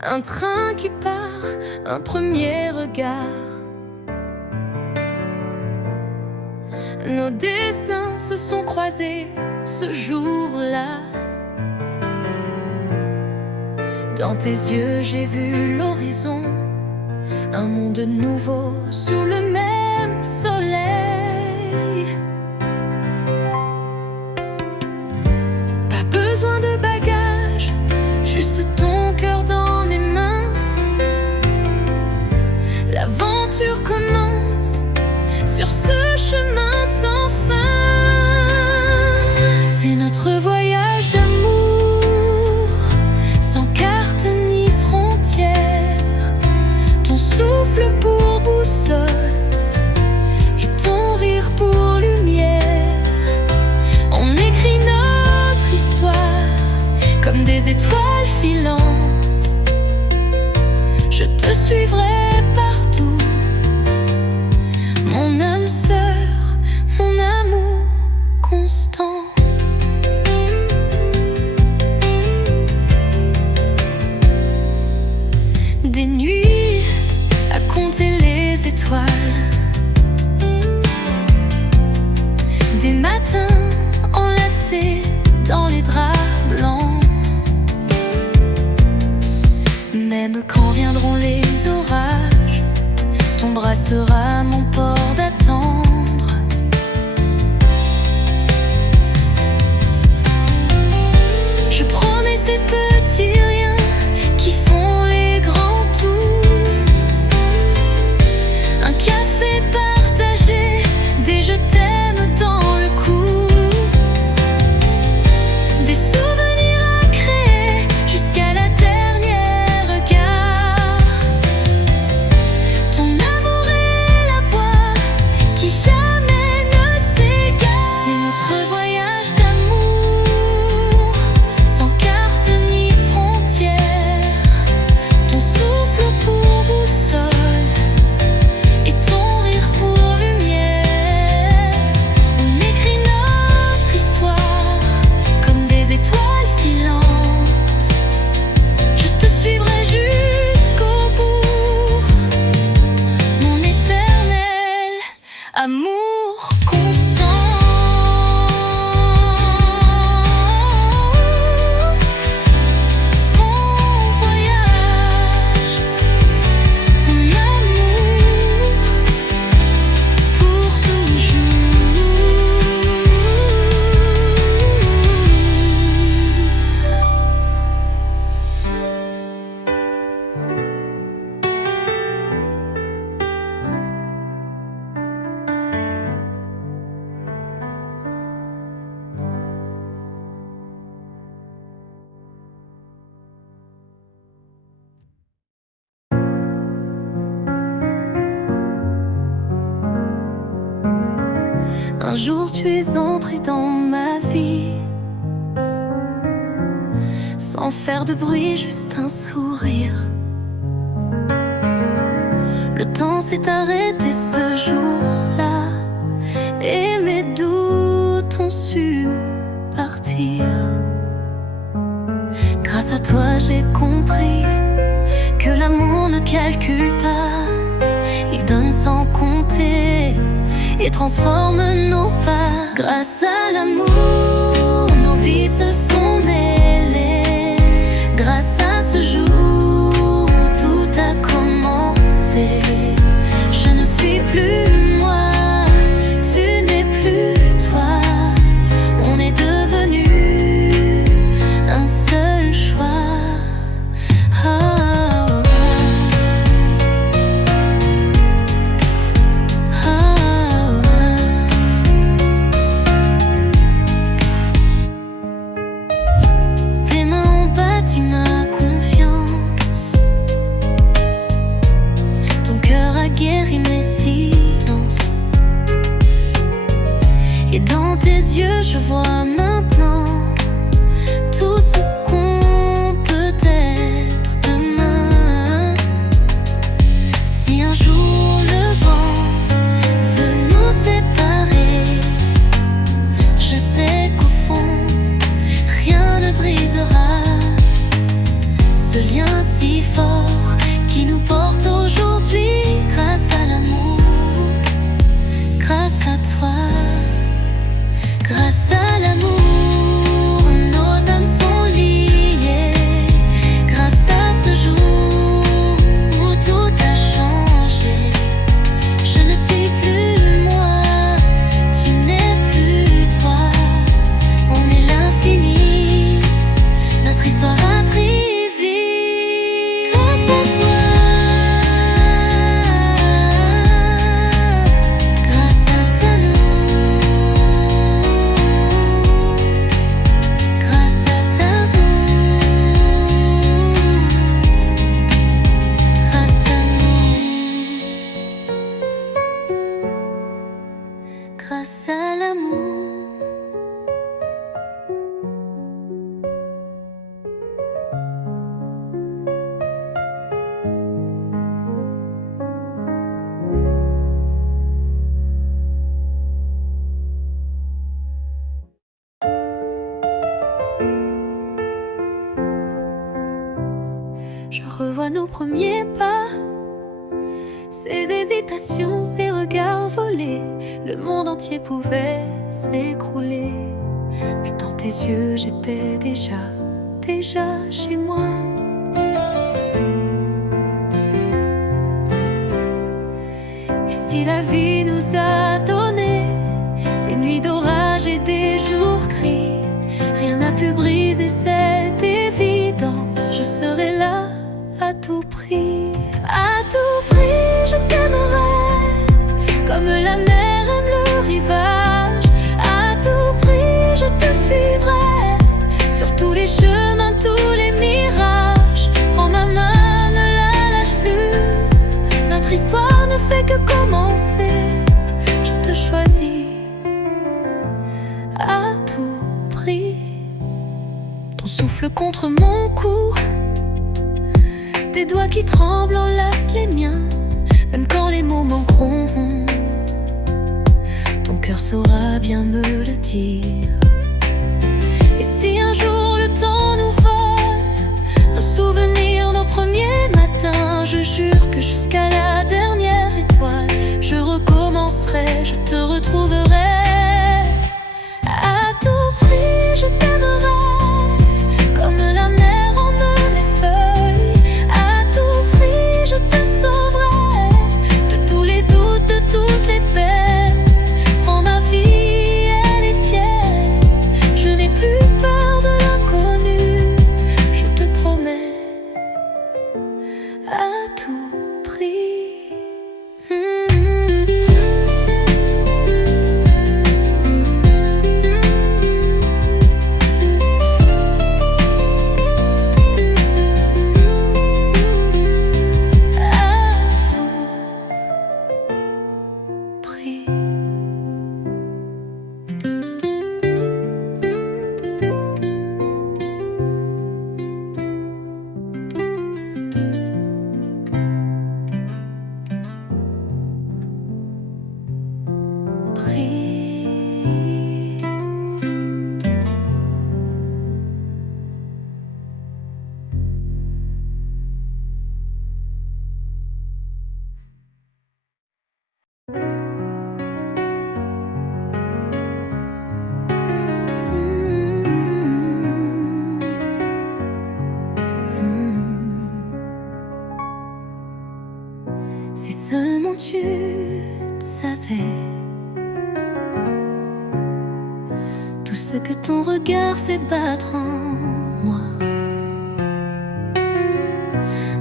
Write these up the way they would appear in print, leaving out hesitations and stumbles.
Un train qui part, un premier regard. Nos destins se sont croisés ce jour-là. Dans tes yeux, j'ai vu l'horizon, un monde nouveau sous le même soleil. Pas besoin de bagages, juste ton cœur dans mes mains. L'aventure commence sur ce chemin sans fin. C'est notre voyage d'amour, sans carte ni frontières. Ton souffle pour boussole et ton rire pour lumière. On écrit notre histoire comme des étoiles filantes. Je te suivrai partout, mon âme sœur, mon amour constant. Des nuits à compter les étoiles, des matins enlacés dans les draps blancs. Même quand viendront les orages, ton bras sera mon port d'attendre. Je promets ces petits riens qui font les grands tours. Un café partagé, des je t'aime dans le cou. Des souvenirs à créer jusqu'à la dernière gare. Ton amour est la voix qui jamais ne s'égare. C'est notre voyage d'amour, sans carte ni frontières. Ton souffle pour boussole et ton rire pour lumière. On écrit notre histoire comme des étoiles filantes. Je te suivrai jusqu'au bout, mon éternel amour constant. Mon voyage, mon amour pour toujours. Un jour tu es entré dans ma vie, sans faire de bruit, juste un sourire. Le temps s'est arrêté ce jour-là et mes doutes ont su partir. Grâce à toi j'ai compris que l'amour ne calcule pas. Il donne sans compter et transforme nos pas. Grâce à l'amour, nos vies se sont mêlées. Grâce à ce jour où tout a commencé. Je ne suis plus moi, tu n'es plus toi. On est devenus un seul choix. Ma confiance, ton cœur a guéri mes silences. Et dans tes yeux je vois maintenant tout ce qu'on peut être demain. Si un jour le vent veut nous séparer, je sais qu'au fond rien ne brisera ce lien. si fort qui nous porte aujourd'hui. Grâce à l'amour, grâce à toi, grâce à l'amour, nos âmes sont liées. Grâce à ce jour où tout a changé, je ne suis plus moi, tu n'es plus toi. On est l'infini, notre histoire a pris vie. Grâce à toi, grâce à ta nous, grâce à ta nous, grâce à nous, grâce à l'amour. Je revois nos premiers pas, ces hésitations, ces regards volés. Le monde entier pouvait s'écrouler, mais dans tes yeux j'étais déjà chez moi. Et si la vie nous a donné des nuits d'orage et des jours gris, rien n'a pu briser cette évidence. Je serai là à tout prix. À tout prix, je t'aimerai comme la mer aime le rivage. À tout prix, je te suivrai sur tous les chemins, tous les mirages. Prends ma main, ne la lâche plus. Notre histoire ne fait que commencer. Je te choisis à tout prix. Ton souffle contre mon cou, tes doigts qui tremblent enlacent les miens. Même quand les mots manqueront, ton cœur saura bien me le dire. Et si un jour le temps nous vole nos souvenirs, nos premiers matins, je jure que jusqu'à la dernière étoile, je recommencerai, je te retrouverai. À tout prix, je t'aimerai comme la mer emmène les feuilles. À tout prix, je te sauverai de tous les doutes, de toutes les peines. Prends ma vie, elle est tienne. Je n'ai plus peur de l'inconnu, je te promets. À tout prix. Si seulement tu savais tout ce que ton regard fait battre en moi.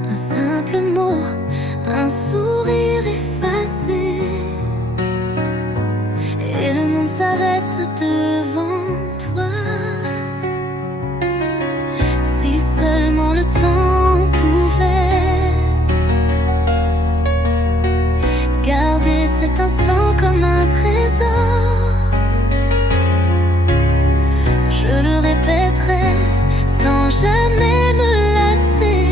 Un simple mot, un sourire effacé, et le monde s'arrête devant toi. Si seulement le temps pouvait garder cet instant comme un trésor, je le répéterai sans jamais me lasser.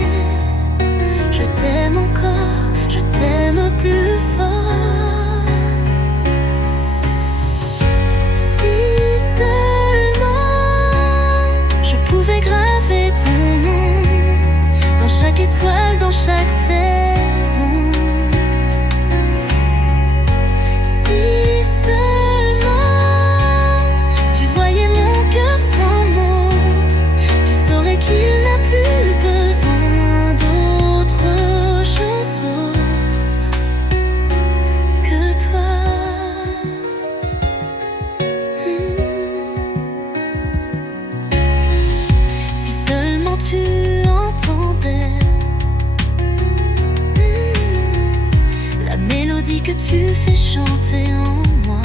Je t'aime encore, je t'aime plus fort. Si seulement je pouvais graver ton nom dans chaque étoile chanter en moi.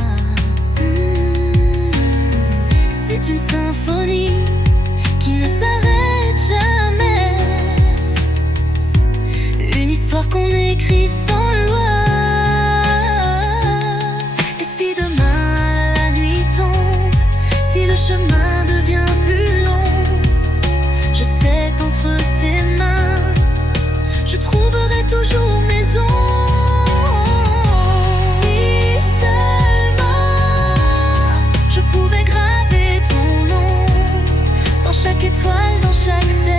C'est une symphonie qui ne s'arrête jamais, une histoire qu'on écrit sans loi. Et si demain la nuit tombe, si le chemin devient plus long, je sais qu'entre tes mains, je trouverai toujours maison. Chaque étoile dans chaque saison.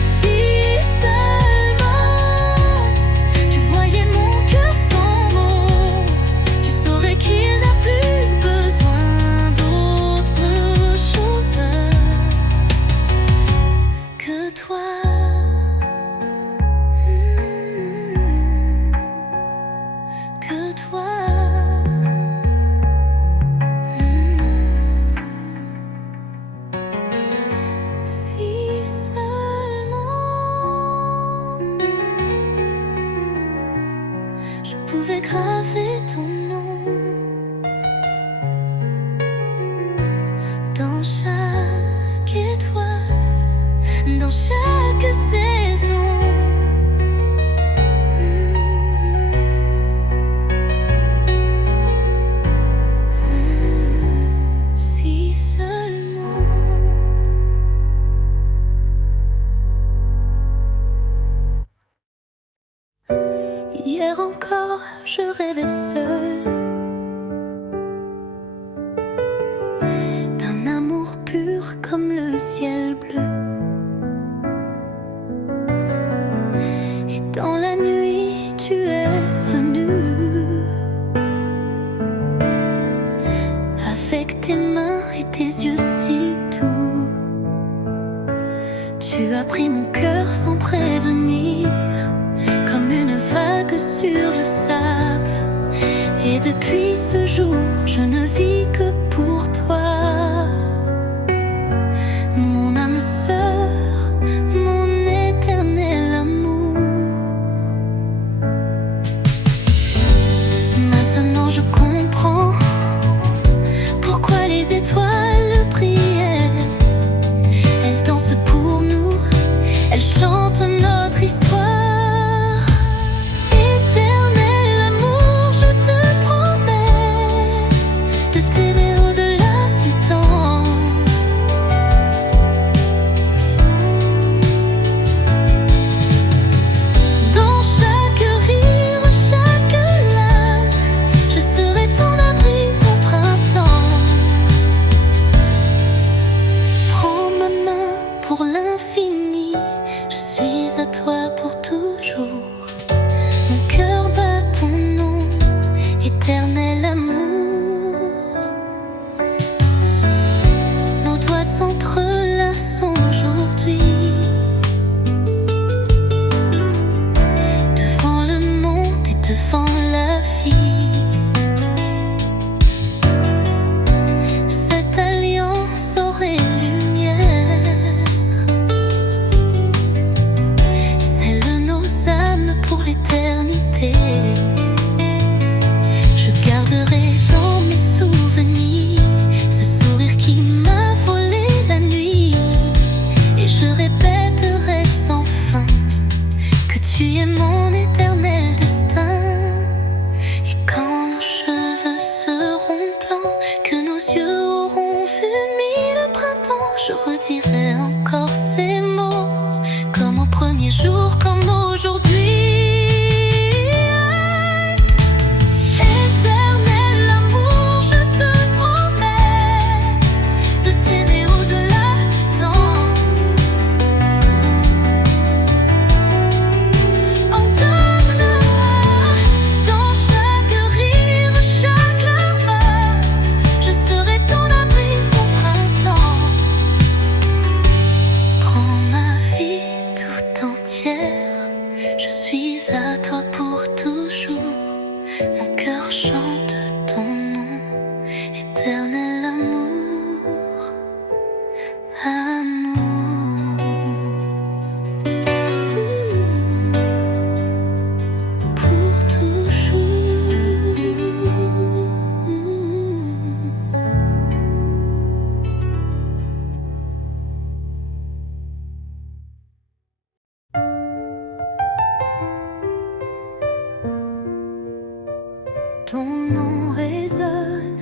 Si seulement tu voyais mon cœur sans mots, tu saurais qu'il n'a plus besoin d'autre chose que toi. Que toi. Je pouvais graver ton nom dans chaque étoile, dans chaque saison. Si seulement. Hier encore, je rêvais seul d'un amour pur comme le ciel bleu. Et dans la nuit, tu es venu avec tes mains et tes yeux si doux. Tu as pris mon cœur sans prévenir, comme une vague sur le sable. Et depuis ce jour, je ne vis que pour toi, mon âme sœur, mon éternel amour. Maintenant je comprends pourquoi les étoiles brillaient. Elles dansent pour nous, elles chantent notre histoire. Pour l'infini, je suis à toi pour toujours. Mon cœur bat ton nom, éternel amour. Nos doigts s'entrelacent aujourd'hui, devant le monde et devant la vie. Cette alliance aurait pour l'éternité. Je garderai résonne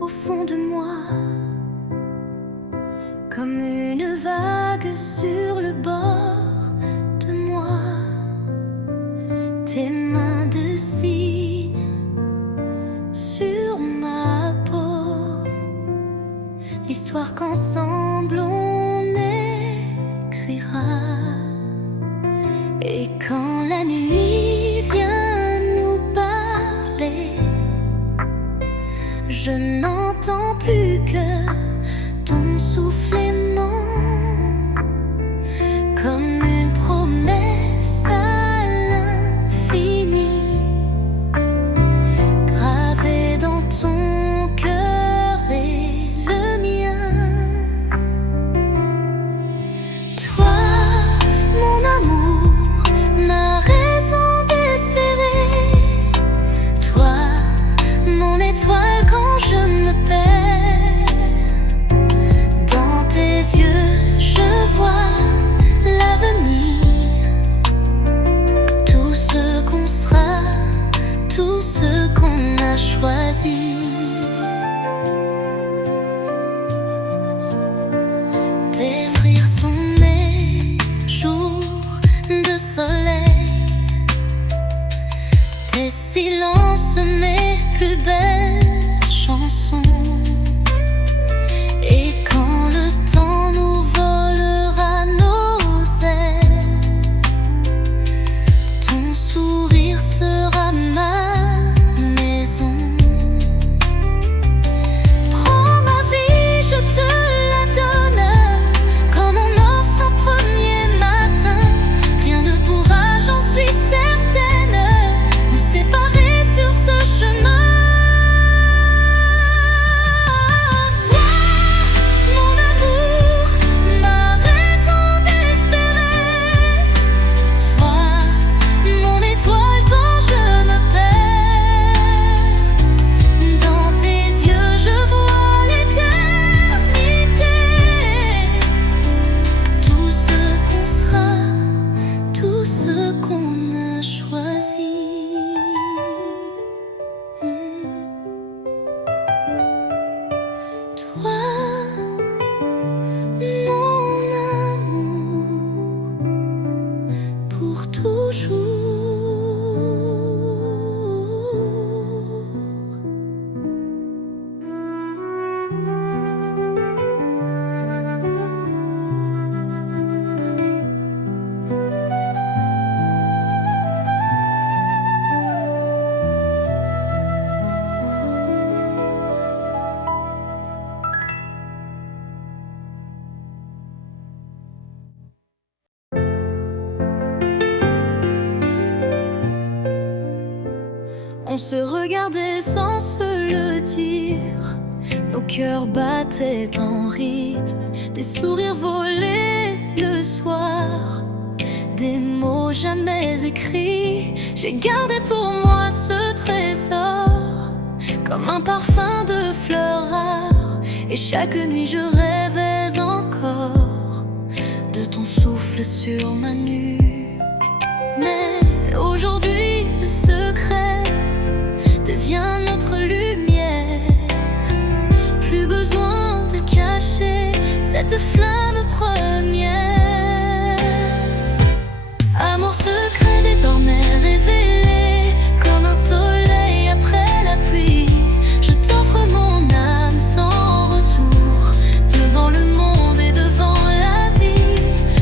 au fond de moi, comme une vague sur le bord de moi. Tes mains dessinent sur ma peau l'histoire qu'ensemble on écrira. Et quand la nuit vient nous parler, je n'entends plus que ton souffle aimant, comme une promesse à l'infini, gravée dans ton cœur et le mien. Toi, mon amour, ma raison d'espérer, toi, mon étoile quand je me perds. Dans tes yeux, je vois l'avenir, tout ce qu'on sera, tout ce qu'on a choisi. Tes rires sont mes jours de soleil, tes silences mes plus belles chansons. Et quand le temps nous volera nos ailes, ton sourire sera ma maison. Prends ma vie, je te la donne, comme on offre un premier matin. Rien ne pourra, j'en suis certaine, nous séparer sur ce chemin. On se regardait sans se le dire, nos cœurs battaient en rythme, des sourires volés le soir, des mots jamais écrits. J'ai gardé pour moi ce trésor, comme un parfum de fleurs rares. Et chaque nuit je rêvais encore de ton souffle sur ma nuque. Mais aujourd'hui le secret devient notre lumière. Plus besoin de cacher cette flamme première. Amour secret désormais révélé, comme un soleil après la pluie. Je t'offre mon âme sans retour, devant le monde et devant la vie.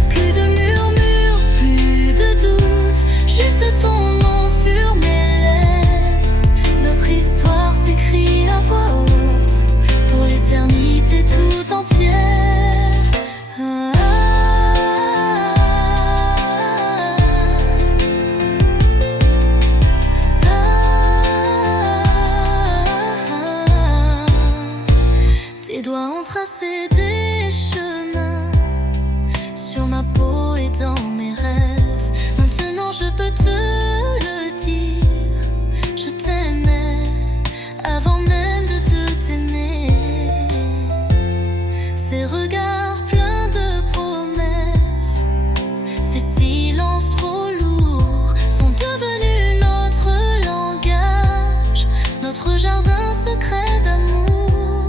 Plus de murmures, plus de doutes, juste ton nom sur mes lèvres. Notre histoire s'écrit à voix haute, pour l'éternité tout entière. notre jardin secret d'amour.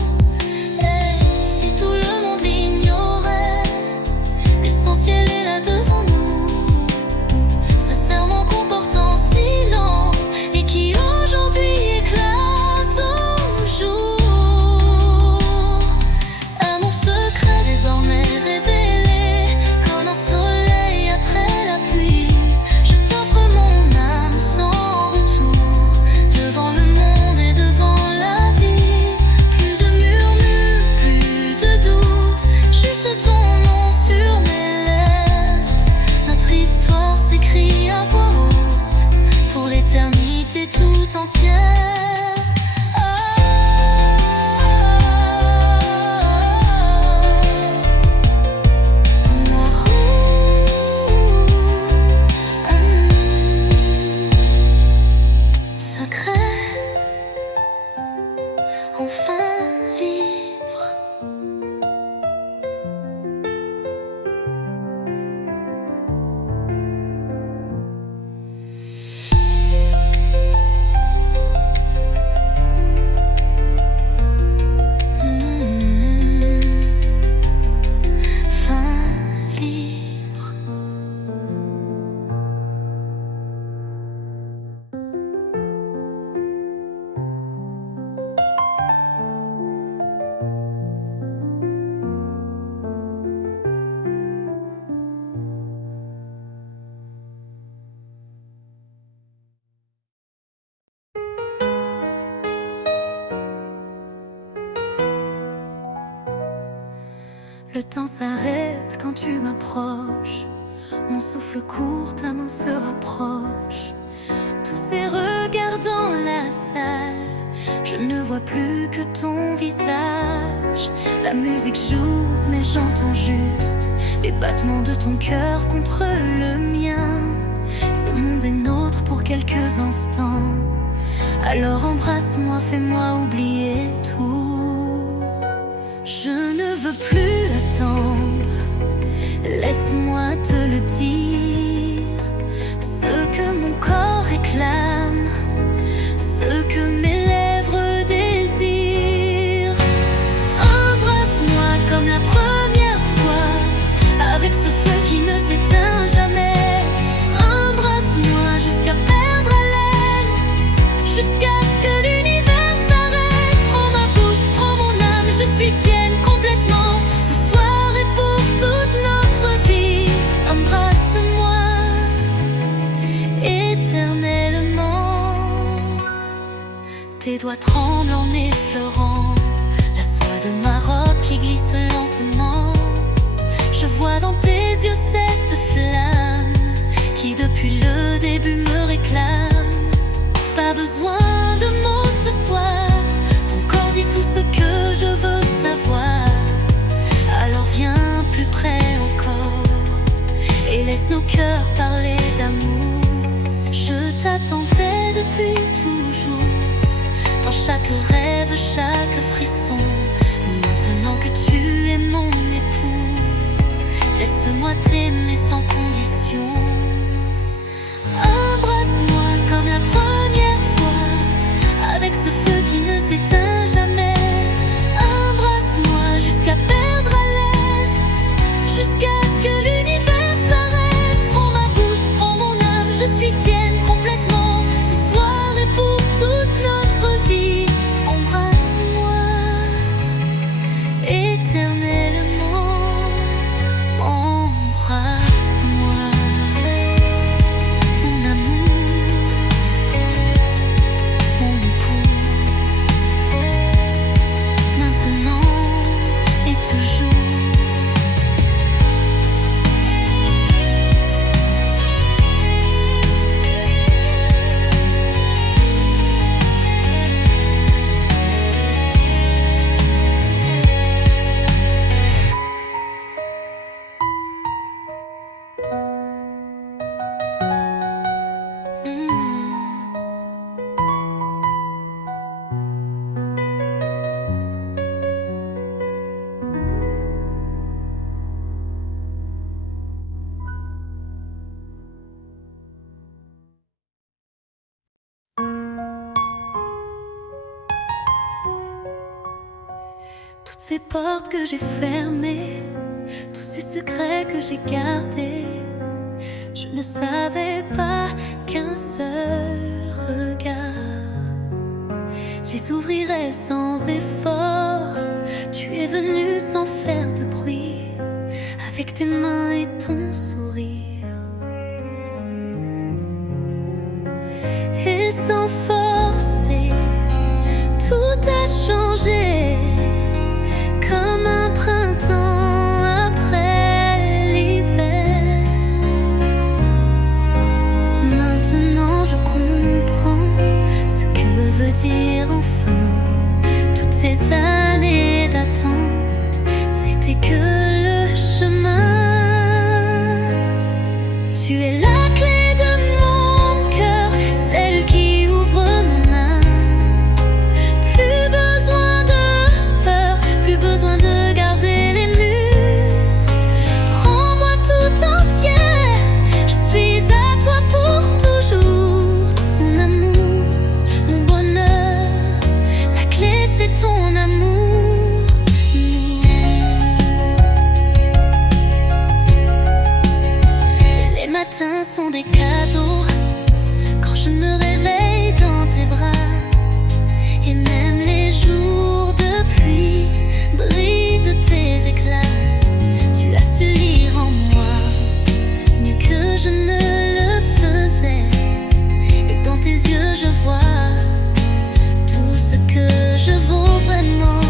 Et si tout le monde l'ignorait, l'essentiel est là devant nous. Ce serment qu'on porte en silence et qui aujourd'hui éclate au jour. Amour secret désormais révélé comme un soleil après la pluie. Je t'offre mon âme sans retour devant le monde et devant la vie. Plus de murmures, plus de doutes, juste ton nom sur mes lèvres. Notre histoire s'écrit à voix haute pour l'éternité tout entière. Secret, enfin libre. Fin libre. Le temps s'arrête quand tu m'approches. Mon souffle court, ta main se rapproche. Tous ces regards dans la salle, je ne vois plus que ton visage. La musique joue, mais j'entends juste les battements de ton cœur contre le mien. Ce monde est nôtre pour quelques instants. Alors embrasse-moi, fais-moi oublier tout. Je ne veux plus attendre, laisse-moi te le dire. Ce que mon corps réclame, ce que mes lèvres désirent. Embrasse-moi comme la première fois, avec ce feu qui ne s'éteint jamais. Embrasse-moi jusqu'à perdre haleine, jusqu'à ce que l'univers s'arrête. Prends ma bouche, prends mon âme, je suis tienne complètement. Ce soir et pour toute notre vie. Embrasse-moi éternellement. Tes doigts tremblent en effleurant la soie de ma robe qui glisse lentement. Je vois dans tes yeux cette flamme qui depuis le début me réclame. Pas besoin de mots ce soir, ton corps dit tout ce que je veux savoir. Alors viens plus près encore et laisse nos cœurs parler d'amour. Je t'attendais depuis toujours, dans chaque rêve, chaque frisson. Maintenant que tu es mon époux, laisse-moi t'aimer sans condition. Embrasse-moi comme la première fois, avec ce feu qui ne s'éteint jamais. Embrasse-moi jusqu'à perdre haleine, jusqu'à ce que l'univers s'arrête. Prends ma bouche, prends mon âme, je suis tienne complètement. Ce soir et pour toute notre vie. Embrasse-moi éternellement. Embrasse-moi, mon amour, mon époux. ces portes que j'ai fermées, tous ces secrets que j'ai gardés. Je ne savais pas qu'un seul regard les ouvrirait sans effort. Tu es venu sans faire de bruit, avec tes mains et ton sourire, et sans forcer, tout a changé, comme un printemps après l'hiver. Maintenant je comprends ce que veut dire enfin. Toutes ces années d'attente n'étaient que le chemin. Tu es la clé de mon cœur, celle qui ouvre mon âme. Plus besoin de peur, plus besoin de garder les murs. Prends-moi tout entière, je suis à toi pour toujours. Mon amour, mon bonheur, la clé c'est ton amour. Les matins sont des cadeaux quand je me réveille dans tes bras. Et même les jours de pluie brillent de tes éclats. Tu as su lire en moi mieux que je ne le faisais. Et dans tes yeux je vois tout ce que je vaux vraiment.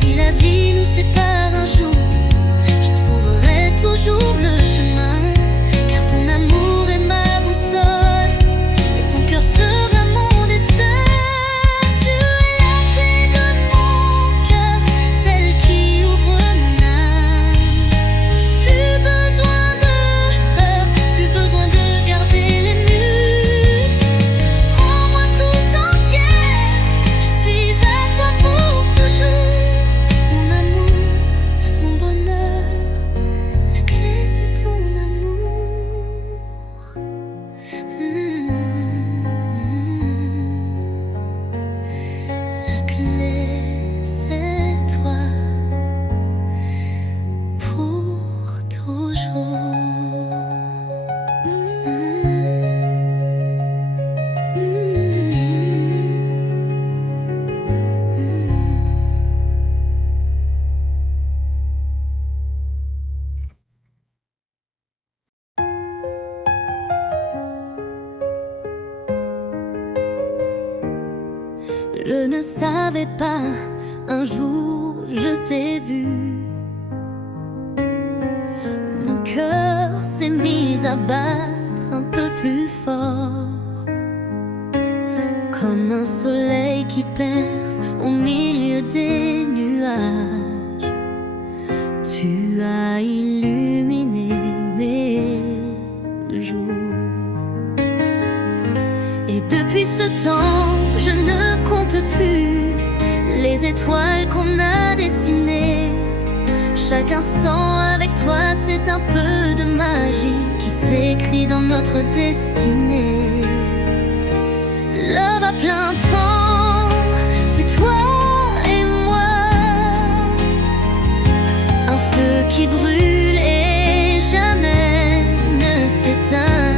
Si la vie nous sépare un jour, je trouverai toujours le chemin. Car ton amour est ma boussole, et ton cœur sera mon destin. Tu es la clé de mon cœur, celle qui ouvre mon âme. Plus besoin de peur, plus besoin de garder les murs. Prends-moi tout entière, je suis à toi pour toujours. Mon amour, mon bonheur, la clé c'est ton amour. La clé c'est toi pour toujours. Je ne savais pas, un jour je t'ai vu. Mon cœur s'est mis à battre un peu plus fort, comme un soleil qui perce au milieu des nuages. Tu as illuminé mes jours. Et depuis ce temps, je ne compte plus les étoiles qu'on a dessinées. Chaque instant avec toi, c'est un peu de magie qui s'écrit dans notre destinée. Love à plein temps, c'est toi et moi. Un feu qui brûle et jamais ne s'éteint.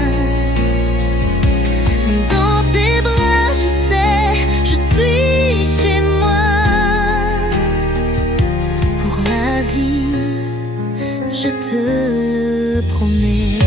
Dans tes bras, je sais, je suis chez moi. Pour la vie, je te le promets.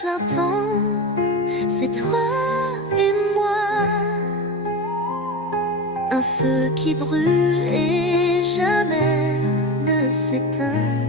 plein temps, c'est toi et moi. Un feu qui brûle et jamais ne s'éteint.